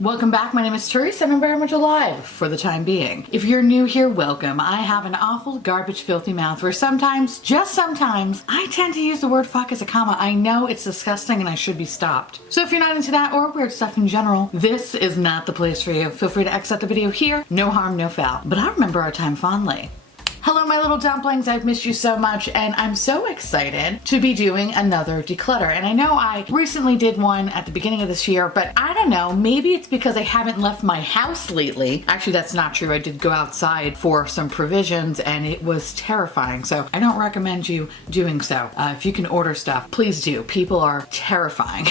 Welcome back. My name is Teresa and I'm very much alive for the time being. If you're new here, welcome. I have an awful, garbage, filthy mouth where sometimes, just sometimes, I tend to use the word fuck as a comma. I know it's disgusting and I should be stopped. So if you're not into that or weird stuff in general, this is not the place for you. Feel free to exit the video here. No harm, no foul. But I remember our time fondly. Hello my little dumplings, I've missed you so much and I'm so excited to be doing another declutter. And I know I recently did one at the beginning of this year, but I don't know, maybe it's because I haven't left my house lately. Actually, that's not true. I did go outside for some provisions and it was terrifying. So I don't recommend you doing so. If you can order stuff, please do. People are terrifying.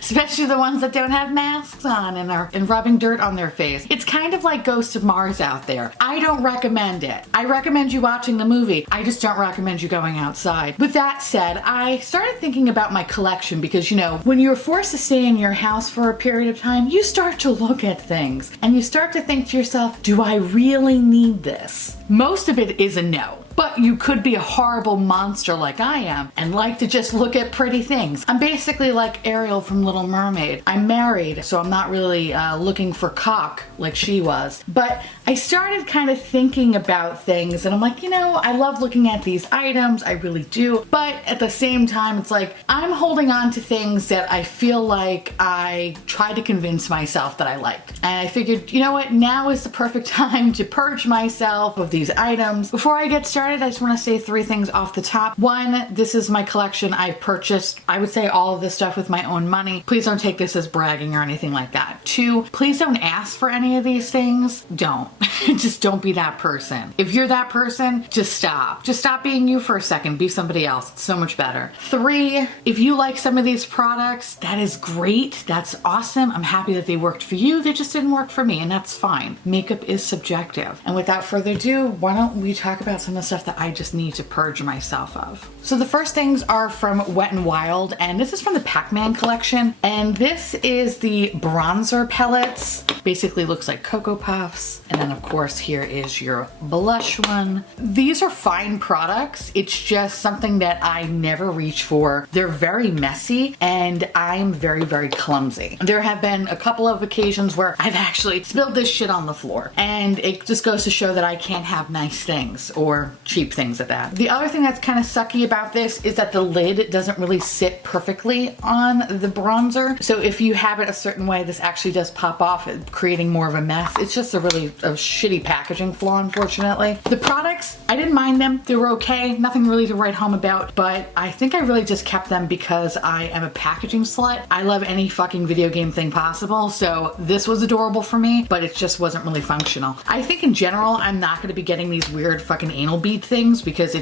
Especially the ones that don't have masks on and are rubbing dirt on their face. It's kind of like Ghost of Mars out there. I don't recommend it. I recommend you watching the movie. I just don't recommend you going outside. With that said, I started thinking about my collection because, you know, when you're forced to stay in your house for a period of time, you start to look at things and you start to think to yourself, do I really need this? Most of it is a no. But you could be a horrible monster like I am and like to just look at pretty things. I'm basically like Ariel from Little Mermaid. I'm married, so I'm not really looking for cock like she was. But I started kind of thinking about things and I'm like, you know, I love looking at these items, I really do. But at the same time, it's like I'm holding on to things that I feel like I tried to convince myself that I liked. And I figured, you know what, now is the perfect time to purge myself of these items. Before I get started, I just want to say three things off the top. One, this is my collection. I purchased, I would say, all of this stuff with my own money. Please don't take this as bragging or anything like that. Two, please don't ask for any of these things. Don't. Just don't be that person. If you're that person, just stop. Just stop being you for a second. Be somebody else. It's so much better. Three, if you like some of these products, that is great. That's awesome. I'm happy that they worked for you. They just didn't work for me, and that's fine. Makeup is subjective. And without further ado, why don't we talk about some of the stuff that I just need to purge myself of. So the first things are from Wet n Wild, and this is from the Pac-Man collection, and this is the bronzer pellets. Basically looks like Cocoa Puffs, and then of course here is your blush one. These are fine products. It's just something that I never reach for. They're very messy and I'm very, very clumsy. There have been a couple of occasions where I've actually spilled this shit on the floor, and it just goes to show that I can't have nice things or cheap things at that. The other thing that's kind of sucky about this is that the lid doesn't really sit perfectly on the bronzer. So if you have it a certain way, this actually does pop off, creating more of a mess. It's just a really shitty packaging flaw, unfortunately. The products, I didn't mind them. They were okay. Nothing really to write home about, but I think I really just kept them because I am a packaging slut. I love any fucking video game thing possible. So this was adorable for me, but it just wasn't really functional. I think in general, I'm not going to be getting these weird fucking anal bead things because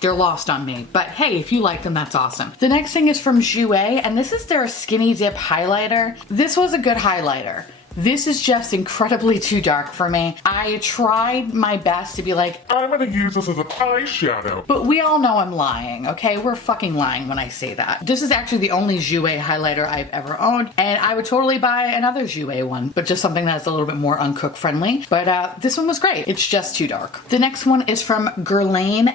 they're lost on me. But hey, if you like them, that's awesome. The next thing is from Jouer, and this is their Skinny Dip highlighter. This was a good highlighter. This is just incredibly too dark for me. I tried my best to be like, I'm gonna use this as an eyeshadow. But we all know I'm lying, okay? We're fucking lying when I say that. This is actually the only Jouer highlighter I've ever owned, and I would totally buy another Jouer one, but just something that's a little bit more uncook friendly. But this one was great. It's just too dark. The next one is from Guerlain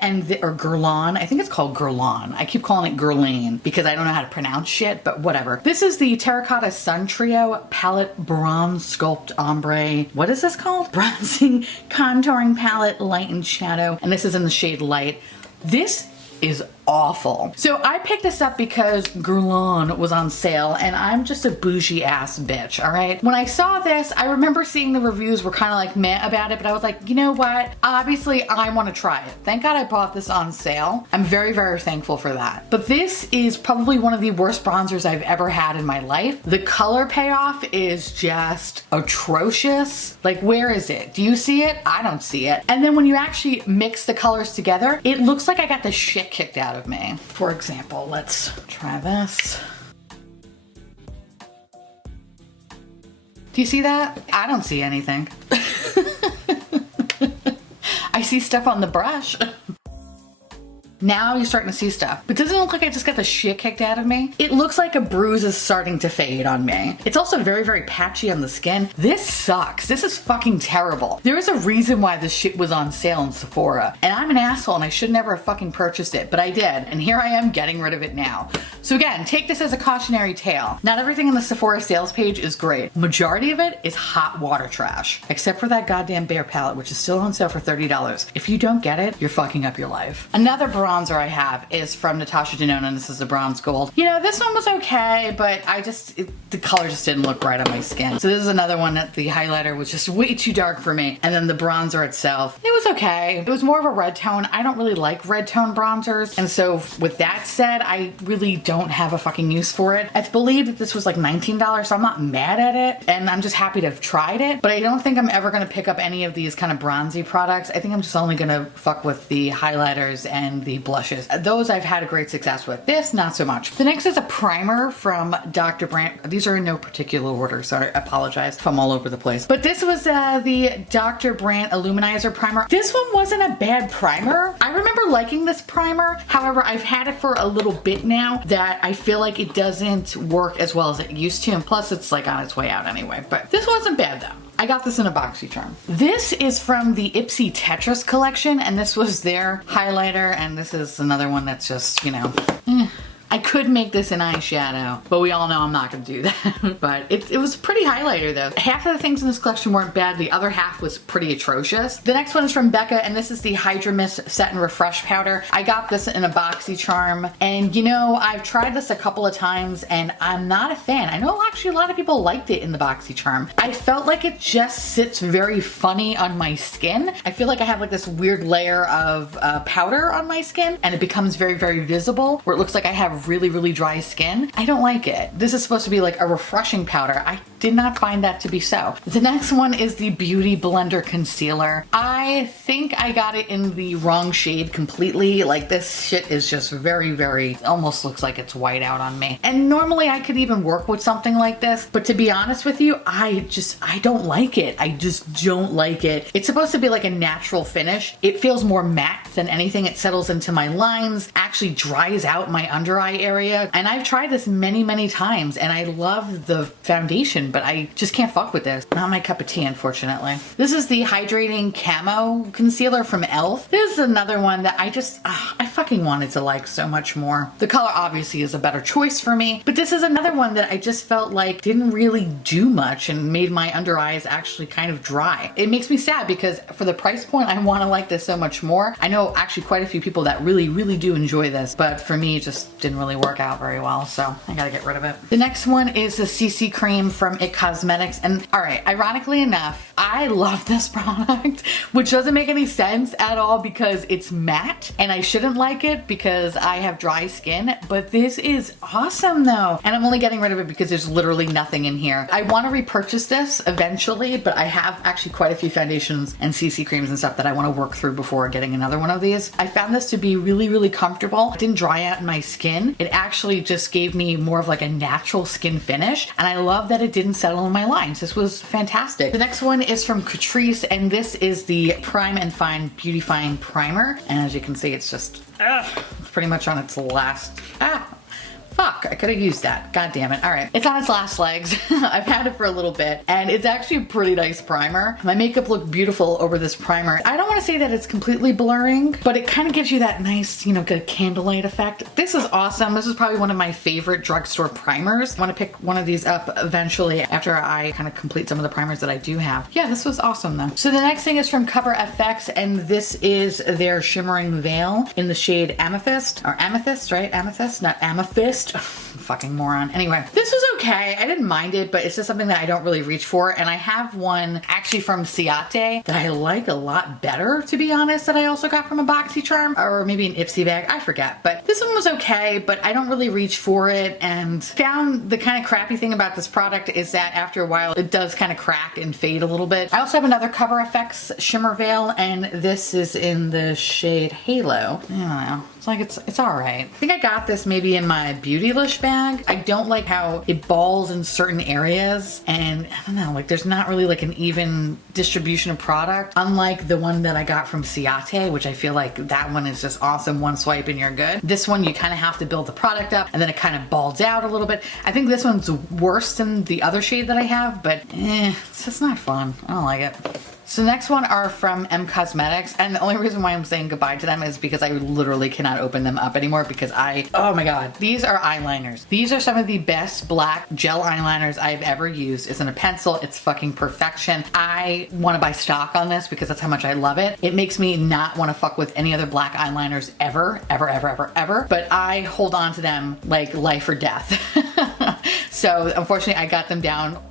or Guerlain. I think it's called Guerlain. I keep calling it Guerlain because I don't know how to pronounce shit, but whatever. This is the Terracotta Sun Trio Palette Bronze Sculpt Ombre. What is this called? Bronzing Contouring Palette Light and Shadow. And this is in the shade Light. This is awful. So I picked this up because Guerlain was on sale and I'm just a bougie ass bitch, all right? When I saw this, I remember seeing the reviews were kind of like meh about it, but I was like, you know what? Obviously I want to try it. Thank God I bought this on sale. I'm very, very thankful for that. But this is probably one of the worst bronzers I've ever had in my life. The color payoff is just atrocious. Like, where is it? Do you see it? I don't see it. And then when you actually mix the colors together, it looks like I got the shit kicked out of me. For example, let's try this. Do you see that? I don't see anything. I see stuff on the brush. Now you're starting to see stuff. But doesn't it look like I just got the shit kicked out of me? It looks like a bruise is starting to fade on me. It's also very, very patchy on the skin. This sucks. This is fucking terrible. There is a reason why this shit was on sale in Sephora. And I'm an asshole and I should never have fucking purchased it, but I did. And here I am getting rid of it now. So again, take this as a cautionary tale. Not everything on the Sephora sales page is great. Majority of it is hot water trash. Except for that goddamn Bare palette, which is still on sale for $30. If you don't get it, you're fucking up your life. Another bronzer I have is from Natasha Genoa, and this is a bronze gold. You know, this one was okay, but the color just didn't look right on my skin. So this is another one that the highlighter was just way too dark for me. And then the bronzer itself, it was okay. It was more of a red tone. I don't really like red tone bronzers. And so with that said, I really don't have a fucking use for it. I believe that this was like $19, so I'm not mad at it. And I'm just happy to have tried it. But I don't think I'm ever gonna pick up any of these kind of bronzy products. I think I'm just only gonna fuck with the highlighters and the blushes. Those I've had a great success with. This, not so much. The next is a primer from Dr. Brandt. These are in no particular order, so I apologize if I'm all over the place. But this was the Dr. Brandt Illuminizer primer. This one wasn't a bad primer. I remember liking this primer. However, I've had it for a little bit now that I feel like it doesn't work as well as it used to. And plus it's like on its way out anyway. But this wasn't bad though. I got this in a BoxyCharm. This is from the Ipsy Tetris collection, and this was their highlighter, and this is another one that's just, you know, I could make this an eyeshadow, but we all know I'm not gonna do that. But it was a pretty highlighter though. Half of the things in this collection weren't bad, the other half was pretty atrocious. The next one is from Becca, and this is the Hydra Mist Set and Refresh Powder. I got this in a BoxyCharm, and you know, I've tried this a couple of times and I'm not a fan. I know actually a lot of people liked it in the BoxyCharm. I felt like it just sits very funny on my skin. I feel like I have like this weird layer of powder on my skin, and it becomes very, very visible, where it looks like I have really, really dry skin. I don't like it. This is supposed to be like a refreshing powder. I did not find that to be so. The next one is the Beauty Blender Concealer. I think I got it in the wrong shade completely. Like this shit is just very, very, almost looks like it's white out on me. And normally I could even work with something like this, but to be honest with you, I don't like it. I just don't like it. It's supposed to be like a natural finish. It feels more matte than anything. It settles into my lines, actually dries out my under eye area. And I've tried this many, many times and I love the foundation, but I just can't fuck with this. Not my cup of tea, unfortunately. This is the Hydrating Camo Concealer from e.l.f. This is another one that I fucking wanted to like so much more. The color obviously is a better choice for me, but this is another one that I just felt like didn't really do much and made my under eyes actually kind of dry. It makes me sad because for the price point, I want to like this so much more. I know actually quite a few people that really, really do enjoy this, but for me, it just didn't really work out very well, so I gotta get rid of it. The next one is the CC cream from IT Cosmetics, and all right, ironically enough, I love this product, which doesn't make any sense at all because it's matte, and I shouldn't like it because I have dry skin, but this is awesome though, and I'm only getting rid of it because there's literally nothing in here. I want to repurchase this eventually, but I have actually quite a few foundations and CC creams and stuff that I want to work through before getting another one of these. I found this to be really, really comfortable. It didn't dry out in my skin. It actually just gave me more of like a natural skin finish, and I love that it didn't settle in my lines. This was fantastic. The next one is from Catrice, and this is the Prime and Fine Beautifying Primer, and as you can see, it's just it's pretty much on its last fuck, I could have used that. God damn it. All right. It's on its last legs. I've had it for a little bit and it's actually a pretty nice primer. My makeup looked beautiful over this primer. I don't want to say that it's completely blurring, but it kind of gives you that nice, you know, good candlelight effect. This is awesome. This is probably one of my favorite drugstore primers. I want to pick one of these up eventually after I kind of complete some of the primers that I do have. Yeah, this was awesome though. So the next thing is from Cover FX, and this is their Shimmering Veil in the shade Amethyst, or Amethyst, right? Amethyst, not Amethyst. Fucking moron. Anyway, this was okay. I didn't mind it, but it's just something that I don't really reach for. And I have one actually from Ciate that I like a lot better, to be honest, that I also got from a BoxyCharm or maybe an Ipsy bag. I forget. But this one was okay, but I don't really reach for it. And found the kind of crappy thing about this product is that after a while, it does kind of crack and fade a little bit. I also have another Cover FX Shimmer Veil, and this is in the shade Halo. I don't know. It's like, it's all right. I think I got this maybe in my Beautylish bag. I don't like how it balls in certain areas, and I don't know, like there's not really like an even distribution of product, unlike the one that I got from Ciate, which I feel like that one is just awesome. One swipe and you're good. This one, you kind of have to build the product up, and then it kind of balls out a little bit. I think this one's worse than the other shade that I have, but it's just not fun. I don't like it. So the next one are from M Cosmetics, and the only reason why I'm saying goodbye to them is because I literally cannot open them up anymore because oh my god, these are eyeliners. These are some of the best black gel eyeliners I've ever used. It's in a pencil, it's fucking perfection. I want to buy stock on this because that's how much I love it. It makes me not want to fuck with any other black eyeliners ever, but I hold on to them like life or death. So unfortunately I got them down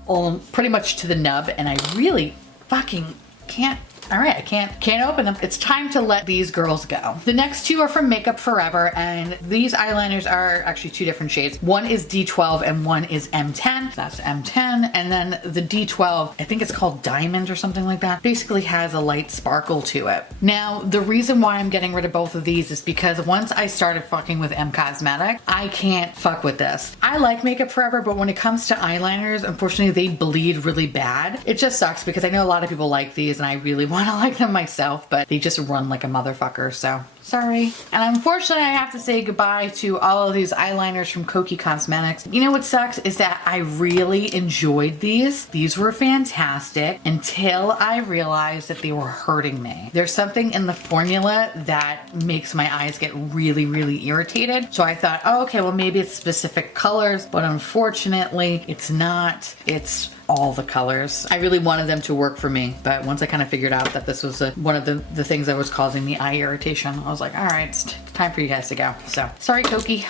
pretty much to the nub, and I really fucking can't. All right, I can't open them. It's time to let these girls go. The next two are from Makeup Forever, and these eyeliners are actually two different shades. One is D12 and one is M10. That's M10, and then the D12, I think it's called Diamond or something like that, basically has a light sparkle to it. Now, the reason why I'm getting rid of both of these is because once I started fucking with M Cosmetics, I can't fuck with this. I like Makeup Forever, but when it comes to eyeliners, unfortunately, they bleed really bad. It just sucks because I know a lot of people like these, and I really want to like them myself, but they just run like a motherfucker, so sorry. And unfortunately, I have to say goodbye to all of these eyeliners from Koki Cosmetics. You know what sucks is that I really enjoyed these. These were fantastic until I realized that they were hurting me. There's something in the formula that makes my eyes get really, really irritated. So I thought, oh, okay, well maybe it's specific colors, but unfortunately it's not. It's all the colors. I really wanted them to work for me, but once I kind of figured out that this was one of the things that was causing the eye irritation, I was like, all right, it's time for you guys to go. So sorry, Koki.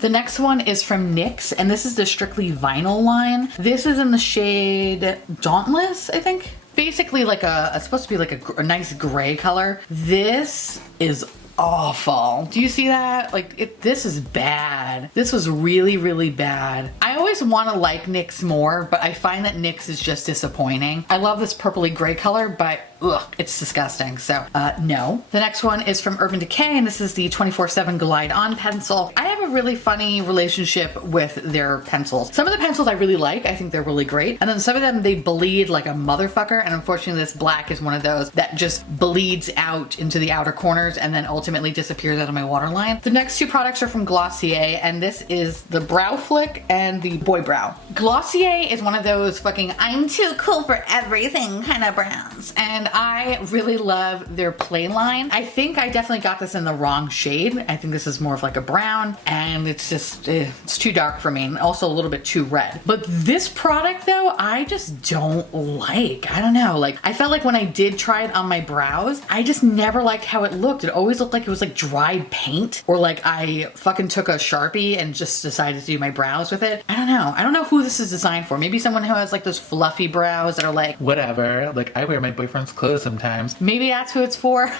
The next one is from NYX, and this is the Strictly Vinyl line. This is in the shade Dauntless, I think. Basically like it's supposed to be like a nice gray color. This is awful. Do you see that? Like this is bad. This was really, really bad. I always want to like NYX more, but I find that NYX is just disappointing. I love this purpley gray color, but ugh, it's disgusting. So no. The next one is from Urban Decay, and this is the 24/7 Glide On pencil. I have a really funny relationship with their pencils. Some of the pencils I really like. I think they're really great. And then some of them, they bleed like a motherfucker. And unfortunately, this black is one of those that just bleeds out into the outer corners and then ultimately disappears out of my waterline. The next two products are from Glossier, and this is the Brow Flick and the Boy Brow. Glossier is one of those fucking I'm too cool for everything kind of brands. And I really love their Play line. I think I definitely got this in the wrong shade. I think this is more of like a brown, and it's just, it's too dark for me, and also a little bit too red. But this product though, I just don't like. I don't know, like I felt like when I did try it on my brows, I just never liked how it looked. It always looked like it was like dried paint, or like I fucking took a Sharpie and just decided to do my brows with it. I don't know. I don't know who this is designed for. Maybe someone who has like those fluffy brows that are like, whatever, like I wear my boyfriend's clothes sometimes. Maybe that's who it's for.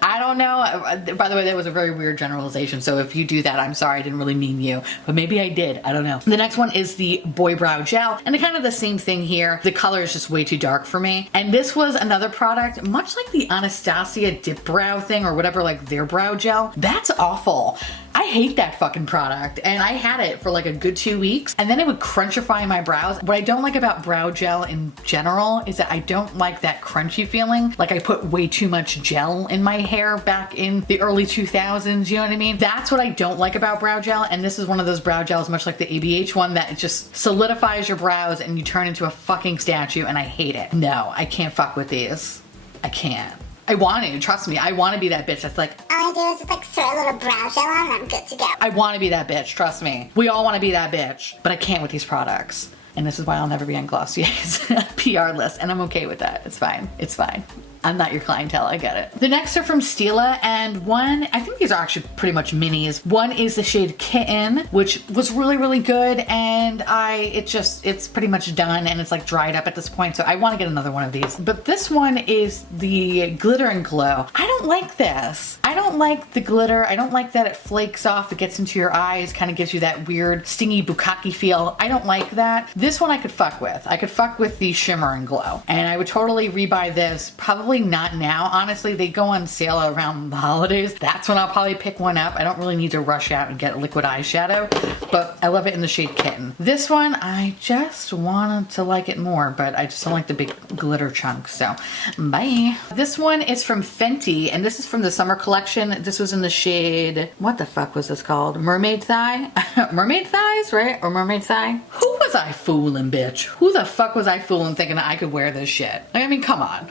I don't know. By the way, that was a very weird generalization. So if you do that, I'm sorry. I didn't really mean you, but maybe I did. I don't know. The next one is the Boy Brow Gel, and kind of the same thing here. The color is just way too dark for me. And this was another product, much like the Anastasia Dip Brow thing or whatever, like their brow gel. That's awful. I hate that fucking product, and I had it for like a good 2 weeks, and then it would crunchify my brows. What I don't like about brow gel in general is that I don't like that crunchy feeling. Like I put way too much gel in my hair back in the early 2000s, you know what I mean? That's what I don't like about brow gel, and this is one of those brow gels, much like the ABH one, that it just solidifies your brows and you turn into a fucking statue, and I hate it. No, I can't fuck with these. I can't. I want to, trust me, I want to be that bitch that's like, all I do is just like throw a little brow gel on and I'm good to go. I want to be that bitch, trust me. We all want to be that bitch, but I can't with these products. And this is why I'll never be on Glossier's PR list, and I'm okay with that. It's fine, it's fine. I'm not your clientele, I get it. The next are from Stila, and one, I think these are actually pretty much minis. One is the shade Kitten, which was really, really good, and it's pretty much done, and it's like dried up at this point, so I want to get another one of these. But this one is the Glitter and Glow. I don't like this. I don't don't like the glitter. I don't like that it flakes off, it gets into your eyes, kind of gives you that weird stingy bukkake feel. I don't like that. This one I could fuck with. I could fuck with the Shimmering Glow. And I would totally rebuy this. Probably not now. Honestly, they go on sale around the holidays. That's when I'll probably pick one up. I don't really need to rush out and get liquid eyeshadow, but I love it in the shade Kitten. This one, I just wanted to like it more, but I just don't like the big glitter chunks, so bye. This one is from Fenty, and this is from the summer collection. This was in the shade, what the fuck was this called? Mermaid Thigh? Mermaid Thighs, right? Or Mermaid Thigh? Who was I fooling, bitch? Who the fuck was I fooling thinking I could wear this shit? I mean, come on.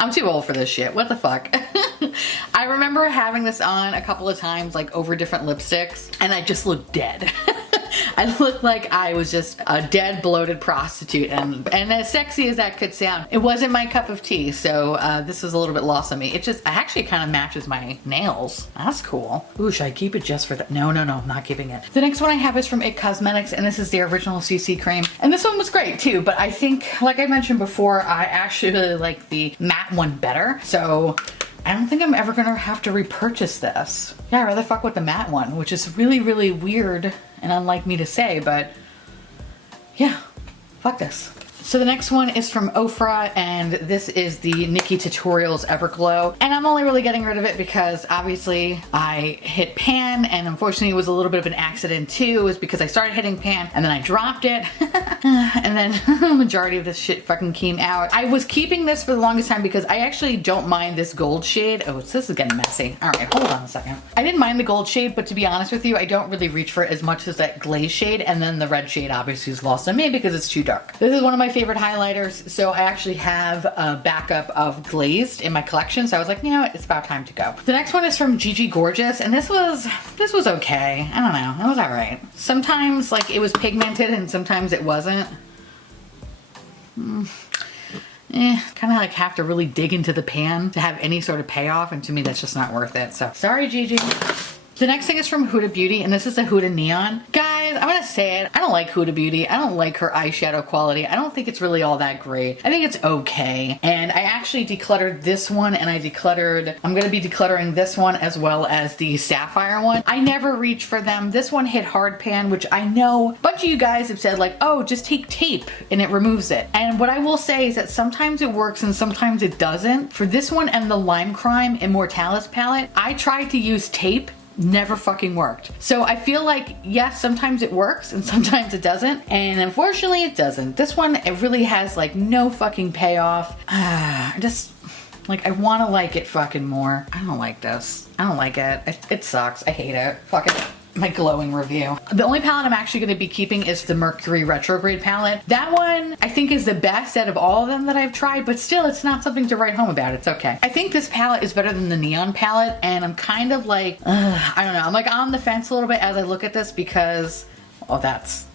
I'm too old for this shit. What the fuck? I remember having this on a couple of times, like over different lipsticks, and I just looked dead. I looked like I was just a dead, bloated prostitute, and as sexy as that could sound, it wasn't my cup of tea, so this was a little bit lost on me. It just actually kind of matches my nails. That's cool. Ooh, should I keep it just for that? No, I'm not keeping it. The next one I have is from IT Cosmetics, and this is the original CC cream, and this one was great too, but I think, like I mentioned before, I actually really like the matte one better, so I don't think I'm ever gonna have to repurchase this. Yeah, I'd rather fuck with the matte one, which is really, really weird and unlike me to say, but yeah, fuck this. So the next one is from Ofra, and this is the Nikki Tutorials Everglow. And I'm only really getting rid of it because obviously I hit pan, and unfortunately it was a little bit of an accident too. It was because I started hitting pan and then I dropped it. And then the majority of this shit fucking came out. I was keeping this for the longest time because I actually don't mind this gold shade. Oh, this is getting messy. All right, hold on a second. I didn't mind the gold shade, but to be honest with you, I don't really reach for it as much as that glaze shade. And then the red shade obviously is lost on me because it's too dark. This is one of my favorite highlighters, so I actually have a backup of glazed in my collection, so I was like, you know what, it's about time to go. The next one is from Gigi Gorgeous, and this was okay. I don't know, it was all right. Sometimes like it was pigmented and sometimes it wasn't. Kind of like have to really dig into the pan to have any sort of payoff, and to me that's just not worth it, so sorry Gigi. The next thing is from Huda Beauty, and this is a Huda Neon. Guys, I'm gonna say it, I don't like Huda Beauty. I don't like her eyeshadow quality. I don't think it's really all that great. I think it's okay. And I actually decluttered this one, and I'm gonna be decluttering this one as well as the Sapphire one. I never reach for them. This one hit hard pan, which I know a bunch of you guys have said like, oh, just take tape and it removes it. And what I will say is that sometimes it works and sometimes it doesn't. For this one and the Lime Crime Immortalis palette, I tried to use tape, never fucking worked. So I feel like, yes, sometimes it works and sometimes it doesn't, and unfortunately it doesn't. This one, it really has like no fucking payoff. Just like, I want to like it fucking more. I don't like this. I don't like it. It sucks. I hate it. Fuck it. My glowing review. The only palette I'm actually going to be keeping is the Mercury Retrograde palette. That one I think is the best out of all of them that I've tried, but still it's not something to write home about. It's okay. I think this palette is better than the Neon palette, and I'm kind of like, I don't know. I'm like on the fence a little bit as I look at this because, oh, that's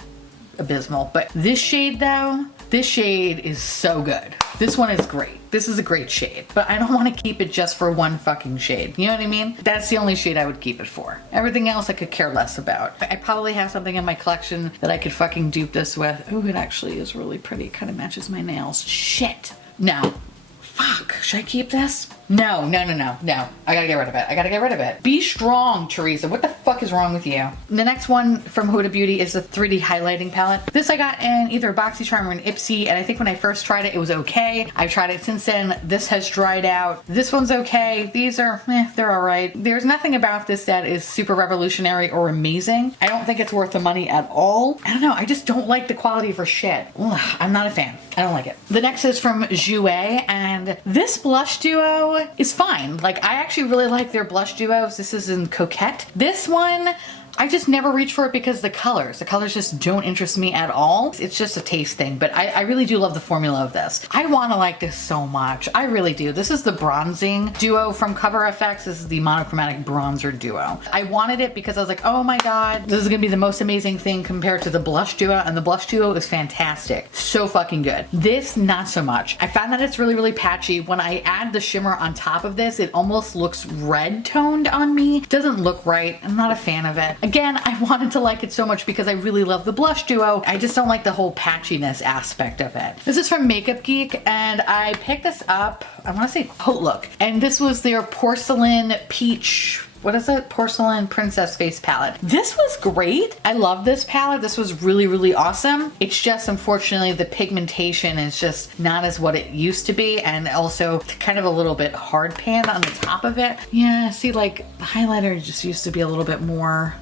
abysmal. But this shade though, this shade is so good. This one is great. This is a great shade, but I don't want to keep it just for one fucking shade. You know what I mean? That's the only shade I would keep it for. Everything else I could care less about. I probably have something in my collection that I could fucking dupe this with. Ooh, it actually is really pretty. Kind of matches my nails. Shit. No. Fuck. Should I keep this? No. I gotta get rid of it. I gotta get rid of it. Be strong, Theresa. What the fuck is wrong with you? The next one from Huda Beauty is the 3D highlighting palette. This I got in either a BoxyCharm or an Ipsy, and I think when I first tried it, it was okay. I've tried it since then. This has dried out. This one's okay. These are, they're all right. There's nothing about this that is super revolutionary or amazing. I don't think it's worth the money at all. I don't know. I just don't like the quality for shit. Ugh, I'm not a fan. I don't like it. The next is from Jouer, and this blush duo is fine. Like, I actually really like their blush duos. This is in Coquette. This one, I just never reach for it because the colors just don't interest me at all. It's just a taste thing, but I really do love the formula of this. I want to like this so much. I really do. This is the bronzing duo from Cover FX. This is the monochromatic bronzer duo. I wanted it because I was like, oh my God, this is gonna be the most amazing thing compared to the blush duo, and the blush duo is fantastic. So fucking good. This, not so much. I found that it's really, really patchy. When I add the shimmer on top of this, it almost looks red toned on me. It doesn't look right. I'm not a fan of it. Again, I wanted to like it so much because I really love the blush duo. I just don't like the whole patchiness aspect of it. This is from Makeup Geek, and I picked this up, I want to say Haute Look, and this was their Porcelain Peach, what is it? Porcelain Princess Face Palette. This was great. I love this palette. This was really, really awesome. It's just, unfortunately, the pigmentation is just not as what it used to be, and also kind of a little bit hard pan on the top of it. Yeah, see, like the highlighter just used to be a little bit more,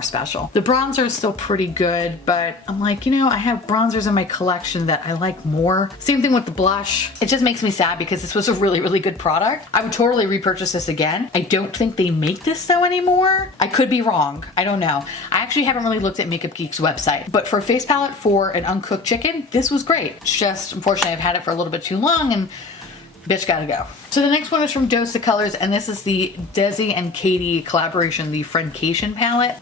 special. The bronzer is still pretty good, but I'm like, you know, I have bronzers in my collection that I like more. Same thing with the blush. It just makes me sad because this was a really, really good product. I would totally repurchase this again. I don't think they make this though anymore. I could be wrong. I don't know. I actually haven't really looked at Makeup Geek's website, but for a face palette for an uncooked chicken, this was great. It's just, unfortunately, I've had it for a little bit too long and bitch gotta go. So the next one is from Dose of Colors, and this is the Desi and Katie collaboration, the Friendcation palette.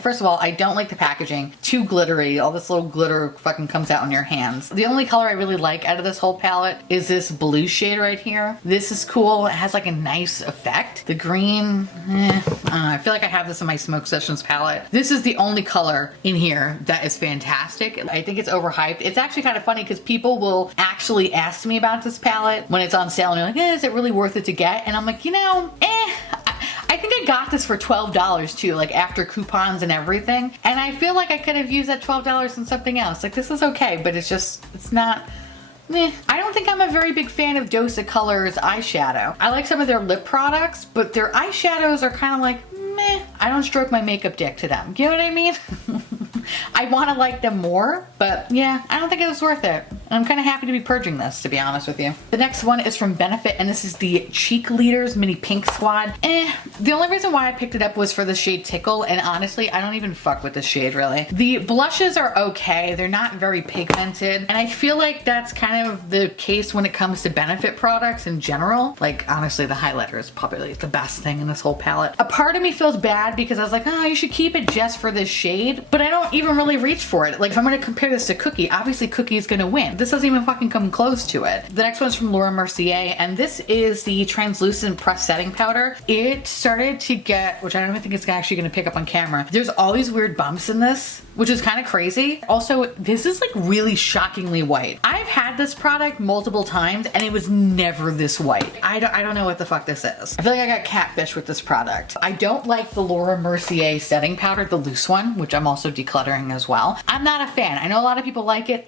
First of all, I don't like the packaging. Too glittery. All this little glitter fucking comes out in your hands. The only color I really like out of this whole palette is this blue shade right here. This is cool. It has like a nice effect. The green, I feel like I have this in my Smoke Sessions palette. This is the only color in here that is fantastic. I think it's overhyped. It's actually kind of funny because people will actually ask me about this palette when it's on sale, and they're like, is it really worth it to get? And I'm like, you know, I think I got this for $12 too, like after coupons and everything. And I feel like I could have used that $12 in something else. Like, this is okay, but it's not, I don't think I'm a very big fan of Dose of Colors eyeshadow. I like some of their lip products, but their eyeshadows are kind of like, meh. I don't stroke my makeup dick to them. You know what I mean? I want to like them more, but yeah, I don't think it was worth it. I'm kind of happy to be purging this, to be honest with you. The next one is from Benefit, and this is the Cheek Leaders Mini Pink Squad. The only reason why I picked it up was for the shade Tickle, and honestly, I don't even fuck with this shade, really. The blushes are okay. They're not very pigmented, and I feel like that's kind of the case when it comes to Benefit products in general. Like, honestly, the highlighter is probably the best thing in this whole palette. A part of me feels bad because I was like, oh, you should keep it just for this shade, but I don't even really reach for it. Like, if I'm gonna compare this to Cookie, obviously Cookie is gonna win. This doesn't even fucking come close to it. The next one's from Laura Mercier, and this is the Translucent Press Setting Powder. It started to get, which I don't even think it's actually gonna pick up on camera, there's all these weird bumps in this, which is kind of crazy. Also, this is like really shockingly white. I've had this product multiple times and it was never this white. I don't know what the fuck this is. I feel like I got catfish with this product. I don't like the Laura Mercier setting powder, the loose one, which I'm also decluttering as well. I'm not a fan. I know a lot of people like it.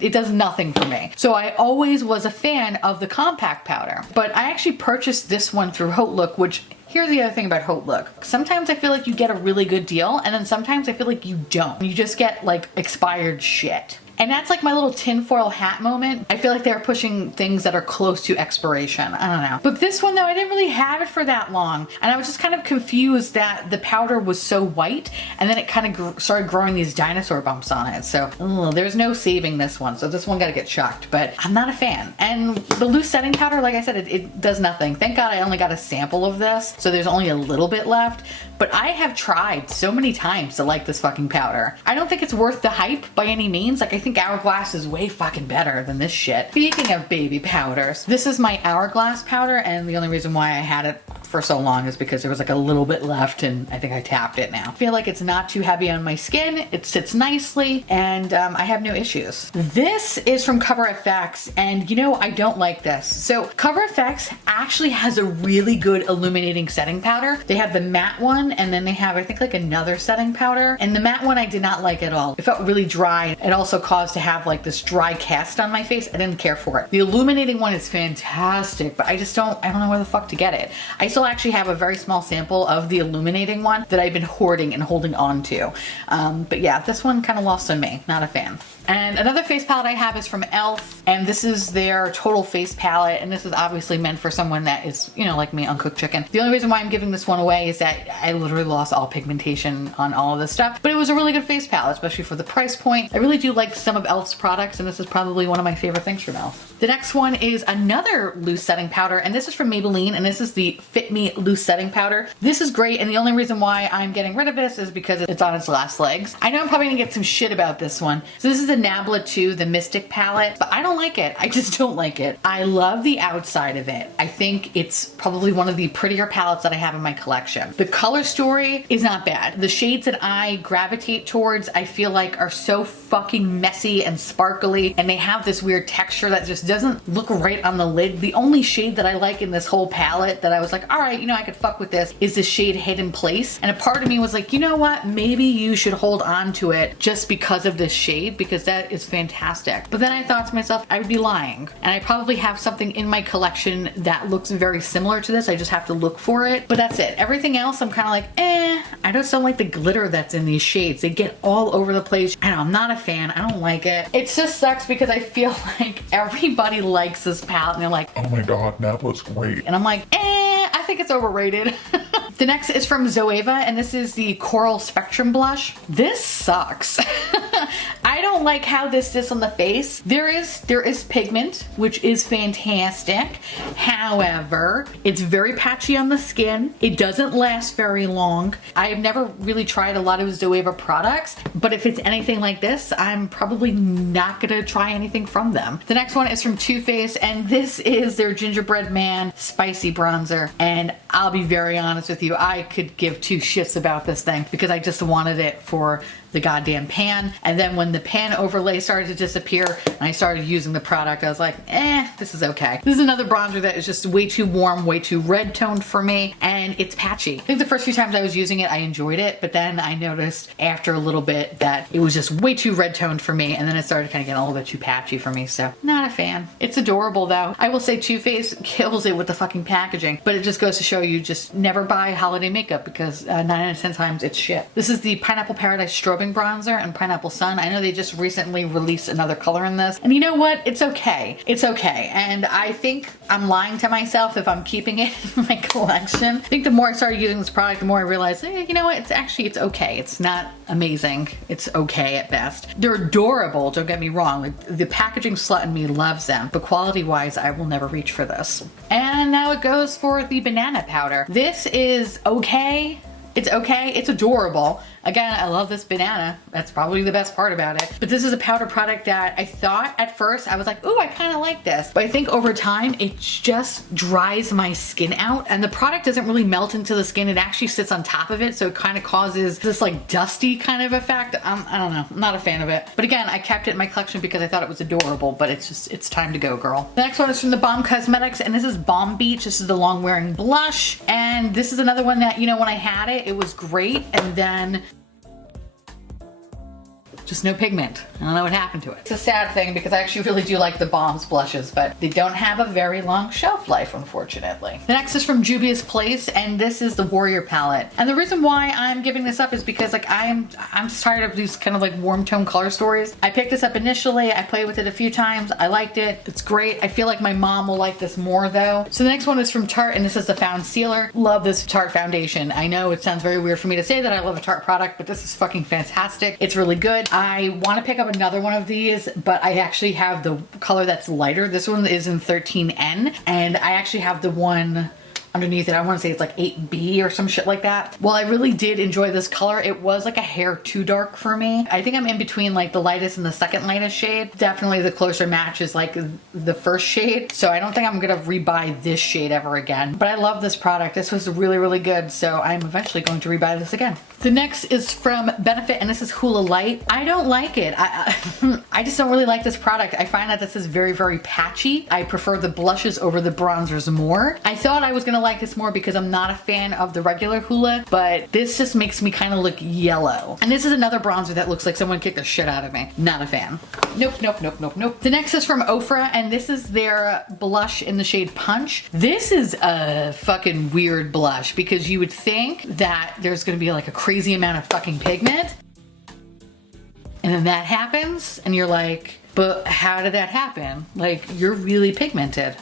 It does nothing for me. So I always was a fan of the compact powder, but I actually purchased this one through Haute Look, which, here's the other thing about Haute Look. Sometimes I feel like you get a really good deal, and then sometimes I feel like you don't. You just get like expired shit. And that's like my little tinfoil hat moment. I feel like they're pushing things that are close to expiration. I don't know. But this one though, I didn't really have it for that long. And I was just kind of confused that the powder was so white and then it kind of started growing these dinosaur bumps on it. So there's no saving this one. So this one got to get chucked, but I'm not a fan. And the loose setting powder, like I said, it does nothing. Thank God I only got a sample of this. So there's only a little bit left. But I have tried so many times to like this fucking powder. I don't think it's worth the hype by any means. Like, I think Hourglass is way fucking better than this shit. Speaking of baby powders, this is my Hourglass powder, and the only reason why I had it for so long is because there was like a little bit left and I think I tapped it now. I feel like it's not too heavy on my skin. It sits nicely and I have no issues. This is from Cover FX, and you know, I don't like this. So Cover FX actually has a really good illuminating setting powder. They have the matte one, and then they have, I think, like another setting powder, and the matte one I did not like at all. It felt really dry. It also caused to have like this dry cast on my face. I didn't care for it. The illuminating one is fantastic, but I don't know where the fuck to get it. I still actually have a very small sample of the illuminating one that I've been hoarding and holding on to. But yeah, this one kind of lost on me. Not a fan. And another face palette I have is from e.l.f. and this is their Total Face Palette, and this is obviously meant for someone that is, you know, like me, uncooked chicken. The only reason why I'm giving this one away is that I literally lost all pigmentation on all of this stuff, but it was a really good face palette, especially for the price point. I really do like some of e.l.f.'s products, and this is probably one of my favorite things from e.l.f. The next one is another loose setting powder, and this is from Maybelline, and this is the Fit Me Loose Setting Powder. This is great, and the only reason why I'm getting rid of this is because it's on its last legs. I know I'm probably gonna get some shit about this one. So this is the Nabla 2, the Mystic palette, but I don't like it. I just don't like it. I love the outside of it. I think it's probably one of the prettier palettes that I have in my collection. The color story is not bad. The shades that I gravitate towards, I feel like are so fucking messy and sparkly, and they have this weird texture that just doesn't look right on the lid. The only shade that I like in this whole palette that I was like, all right, you know, I could fuck with this, is the shade Hidden Place. And a part of me was like, you know what? Maybe you should hold on to it just because of this shade, because that is fantastic. But then I thought to myself, I would be lying. And I probably have something in my collection that looks very similar to this. I just have to look for it. But that's it. Everything else, I'm kind of like, I just don't like the glitter that's in these shades. They get all over the place. I don't know, I'm not a fan. I don't like it. It just sucks because I feel like everybody likes this palette and they're like, Oh my god, Nabla's great. and I'm like, I think it's overrated. The next is from Zoeva, and this is the Coral Spectrum Blush. This sucks. I don't like how this sits on the face. There is pigment, which is fantastic. However, it's very patchy on the skin. It doesn't last very long. I have never really tried a lot of Zoeva products, but if it's anything like this, I'm probably not gonna try anything from them. The next one is from Too Faced, and this is their Gingerbread Man Spicy Bronzer. And I'll be very honest with you, I could give two shits about this thing because I just wanted it for the goddamn pan. And then when the pan overlay started to disappear and I started using the product, I was like, this is okay. This is another bronzer that is just way too warm, way too red toned for me, and it's patchy. I think the first few times I was using it, I enjoyed it, but then I noticed after a little bit that it was just way too red toned for me, and then it started kind of getting a little bit too patchy for me, so not a fan. It's adorable though. I will say Too Faced kills it with the fucking packaging, but it just goes to show you just never buy holiday makeup because 9 out of 10 times it's shit. This is the Pineapple Paradise Strobing Bronzer and Pineapple Sun. I know they just recently released another color in this, and you know what? It's okay. It's okay. And I think I'm lying to myself if I'm keeping it in my collection. I think the more I started using this product, the more I realized, you know what? It's okay. It's not amazing. It's okay at best. They're adorable, don't get me wrong. Like, the packaging slut in me loves them, but quality-wise, I will never reach for this. And now it goes for the Banana Powder. This is okay. It's okay. It's adorable. Again, I love this banana. That's probably the best part about it. But this is a powder product that I thought at first, I was like, ooh, I kind of like this. But I think over time, it just dries my skin out. And the product doesn't really melt into the skin. It actually sits on top of it. So it kind of causes this like dusty kind of effect. I don't know. I'm not a fan of it. But again, I kept it in my collection because I thought it was adorable. But it's time to go, girl. The next one is from the Balm Cosmetics. And this is Balm Beach. This is the long wearing blush. And this is another one that, you know, when I had it, it was great. And then just no pigment. I don't know what happened to it. It's a sad thing because I actually really do like the Balm's blushes, but they don't have a very long shelf life, unfortunately. The next is from Juvia's Place, and this is the Warrior palette. And the reason why I'm giving this up is because like I'm just tired of these kind of like warm tone color stories. I picked this up initially, I played with it a few times, I liked it, it's great. I feel like my mom will like this more though. So the next one is from Tarte, and this is the Found Sealer. Love this Tarte foundation. I know it sounds very weird for me to say that I love a Tarte product, but this is fucking fantastic. It's really good. I want to pick up another one of these, but I actually have the color that's lighter. This one is in 13N, and I actually have the one underneath it. I want to say it's like 8B or some shit like that. While I really did enjoy this color, it was like a hair too dark for me. I think I'm in between like the lightest and the second lightest shade. Definitely the closer match is like the first shade. So I don't think I'm gonna rebuy this shade ever again. But I love this product. This was really, really good. So I'm eventually going to rebuy this again. The next is from Benefit, and this is Hula Light. I don't like it. I just don't really like this product. I find that this is very, very patchy. I prefer the blushes over the bronzers more. I thought I was gonna like this more because I'm not a fan of the regular Hula, but this just makes me kind of look yellow. And this is another bronzer that looks like someone kicked the shit out of me. Not a fan. Nope, nope, nope, nope, nope. The next is from Ofra, and this is their blush in the shade Punch. This is a fucking weird blush because you would think that there's gonna be like a crazy amount of fucking pigment, and then that happens and you're like, but how did that happen? Like, you're really pigmented.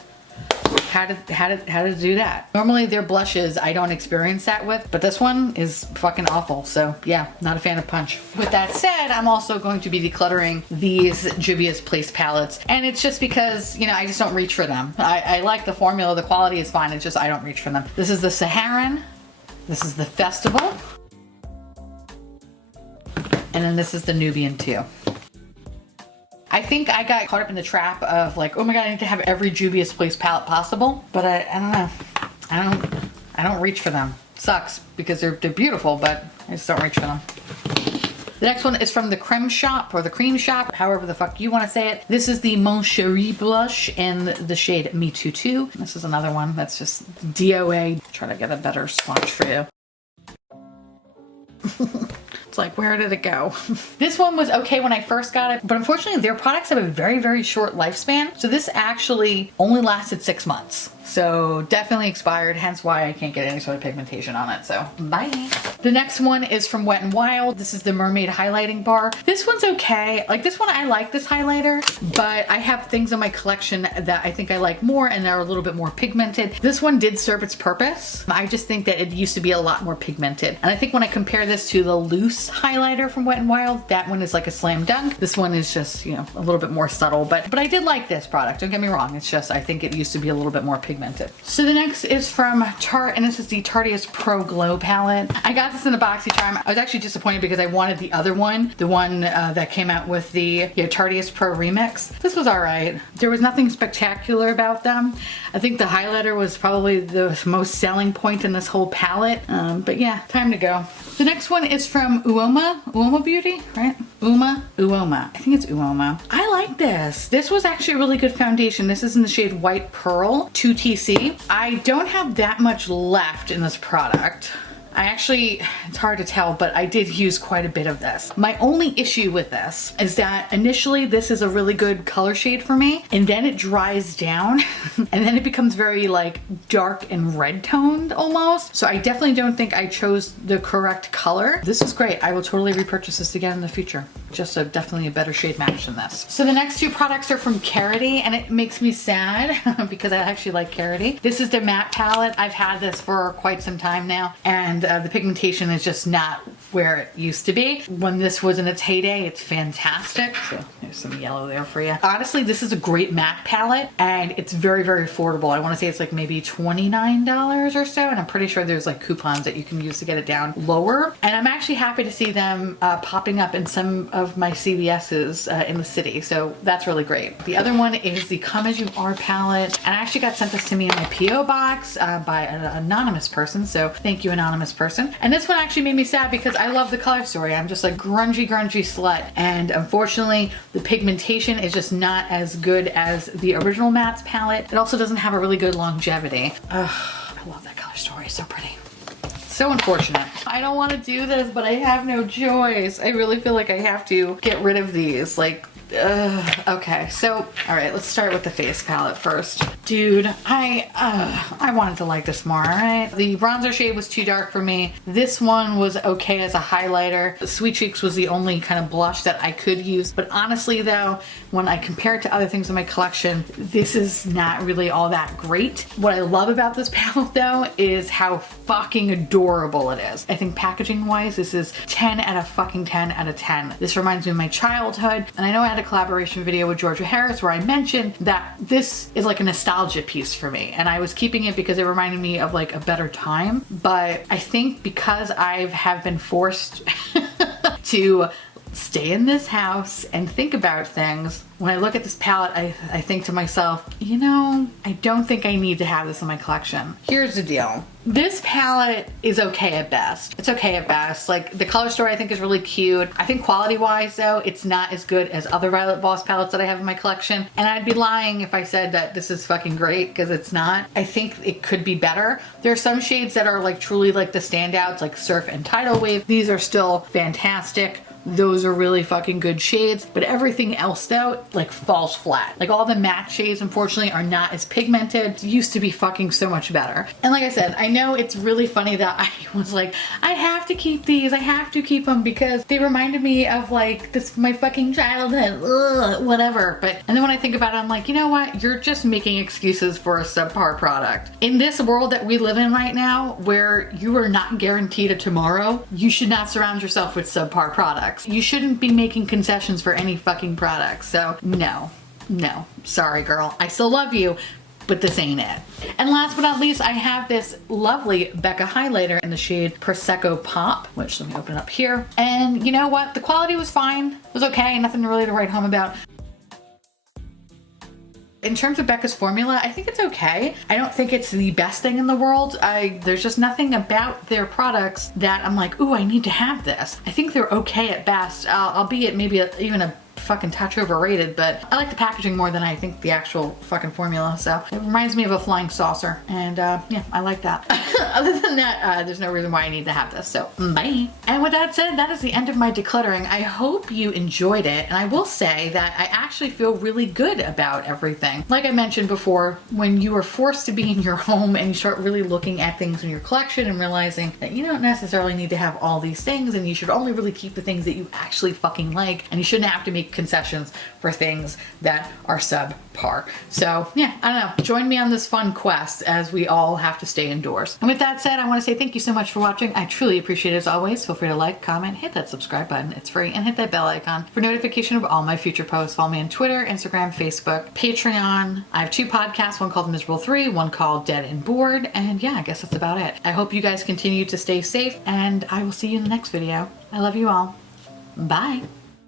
how to do that. Normally their blushes I don't experience that with, but this one is fucking awful. So yeah, not a fan of Punch. With that said, I'm also going to be decluttering these Juvia's Place palettes, and it's just because, you know, I just don't reach for them. I like the formula, the quality is fine, it's just I don't reach for them. This is the Saharan, this is the Festival, and then this is the Nubian too. I think I got caught up in the trap of like, oh my god, I need to have every Juvia's Place palette possible, but I don't know. I don't reach for them. Sucks because they're beautiful, but I just don't reach for them. The next one is from the Creme Shop, or the Cream Shop, however the fuck you want to say it. This is the Mon Chéri blush in the shade Me Too Too. This is another one that's just DOA. Try to get a better swatch for you. It's like, where did it go? This one was okay when I first got it, but unfortunately their products have a very, very short lifespan. So this actually only lasted 6 months. So definitely expired, hence why I can't get any sort of pigmentation on it, so bye. The next one is from Wet n Wild. This is the Mermaid Highlighting Bar. This one's okay. Like this one, I like this highlighter, but I have things in my collection that I think I like more and they're a little bit more pigmented. This one did serve its purpose. I just think that it used to be a lot more pigmented. And I think when I compare this to the loose highlighter from Wet n Wild, that one is like a slam dunk. This one is just, you know, a little bit more subtle, but I did like this product. Don't get me wrong. It's just, I think it used to be a little bit more pigmented. So the next is from Tarte, and this is the Tarteist Pro Glow palette. I got this in a BoxyCharm. I was actually disappointed because I wanted the other one, the one that came out with the Tarteist Pro Remix. This was all right. There was nothing spectacular about them. I think the highlighter was probably the most selling point in this whole palette. But yeah, time to go. The next one is from Uoma Beauty, right? Uoma. I think it's Uoma. I like this. This was actually a really good foundation. This is in the shade White Pearl 2TC. I don't have that much left in this product. I actually, it's hard to tell, but I did use quite a bit of this. My only issue with this is that initially this is a really good color shade for me, and then it dries down and then it becomes very like dark and red toned almost. So I definitely don't think I chose the correct color. This is great. I will totally repurchase this again in the future. Just definitely a better shade match than this. So the next two products are from Carity, and it makes me sad because I actually like Carity. This is the matte palette. I've had this for quite some time now, and the pigmentation is just not where it used to be. When this was in its heyday, it's fantastic. So there's some yellow there for you. Honestly, this is a great matte palette, and it's very, very affordable. I want to say it's like maybe $29 or so, and I'm pretty sure there's like coupons that you can use to get it down lower. And I'm actually happy to see them popping up in some of my CVS's in the city, so that's really great. The other one is the Come As You Are palette, and I actually got sent this to me in my P.O. box by an anonymous person, so thank you, anonymous person. And this one actually made me sad because I love the color story. I'm just like grungy slut, and unfortunately the pigmentation is just not as good as the original mattes palette. It also doesn't have a really good longevity. I love that color story, it's so pretty. So unfortunate. I don't want to do this, but I have no choice. I really feel like I have to get rid of these. Like, okay, so all right, let's start with the face palette first. Dude, I wanted to like this more. All right, the bronzer shade was too dark for me. This one was okay as a highlighter. Sweet Cheeks was the only kind of blush that I could use, but honestly though, when I compare it to other things in my collection, this is not really all that great. What I love about this palette though is how fucking adorable it is. I think packaging wise, this is 10 out of fucking 10 out of 10. This reminds me of my childhood, and I know I had a collaboration video with Georgia Harris where I mentioned that this is like a nostalgia piece for me, and I was keeping it because it reminded me of like a better time. But I think because I have been forced to stay in this house and think about things, when I look at this palette, I think to myself, you know, I don't think I need to have this in my collection. Here's the deal. This palette is okay at best. It's okay at best. Like, the color story I think is really cute. I think quality wise though, it's not as good as other Violet Voss palettes that I have in my collection. And I'd be lying if I said that this is fucking great, because it's not. I think it could be better. There are some shades that are like truly like the standouts, like Surf and Tidal Wave. These are still fantastic. Those are really fucking good shades, but everything else though, like falls flat. Like all the matte shades unfortunately are not as pigmented. It used to be fucking so much better. And like I said, I know it's really funny that I was like, I have have to keep these. I have to keep them because they reminded me of like this, my fucking childhood, ugh, whatever. And then when I think about it, I'm like, you know what? You're just making excuses for a subpar product. In this world that we live in right now, where you are not guaranteed a tomorrow, you should not surround yourself with subpar products. You shouldn't be making concessions for any fucking products. So no, sorry girl. I still love you, but this ain't it. And last but not least, I have this lovely Becca highlighter in the shade Prosecco Pop, which let me open it up here. And you know what? The quality was fine. It was okay. Nothing really to write home about. In terms of Becca's formula, I think it's okay. I don't think it's the best thing in the world. There's just nothing about their products that I'm like, ooh, I need to have this. I think they're okay at best, albeit maybe even a fucking touch overrated, but I like the packaging more than I think the actual fucking formula. So it reminds me of a flying saucer, and yeah, I like that. Other than that, there's no reason why I need to have this. So bye. And with that said, that is the end of my decluttering. I hope you enjoyed it, and I will say that I actually feel really good about everything. Like I mentioned before, when you are forced to be in your home and you start really looking at things in your collection and realizing that you don't necessarily need to have all these things, and you should only really keep the things that you actually fucking like, and you shouldn't have to make concessions for things that are subpar. So yeah, I don't know. Join me on this fun quest as we all have to stay indoors. And with that said, I want to say thank you so much for watching. I truly appreciate it as always. Feel free to like, comment, hit that subscribe button. It's free, and hit that bell icon for notification of all my future posts. Follow me on Twitter, Instagram, Facebook, Patreon. I have 2 podcasts, one called Miserable 3, one called Dead and Bored. And yeah, I guess that's about it. I hope you guys continue to stay safe, and I will see you in the next video. I love you all. Bye.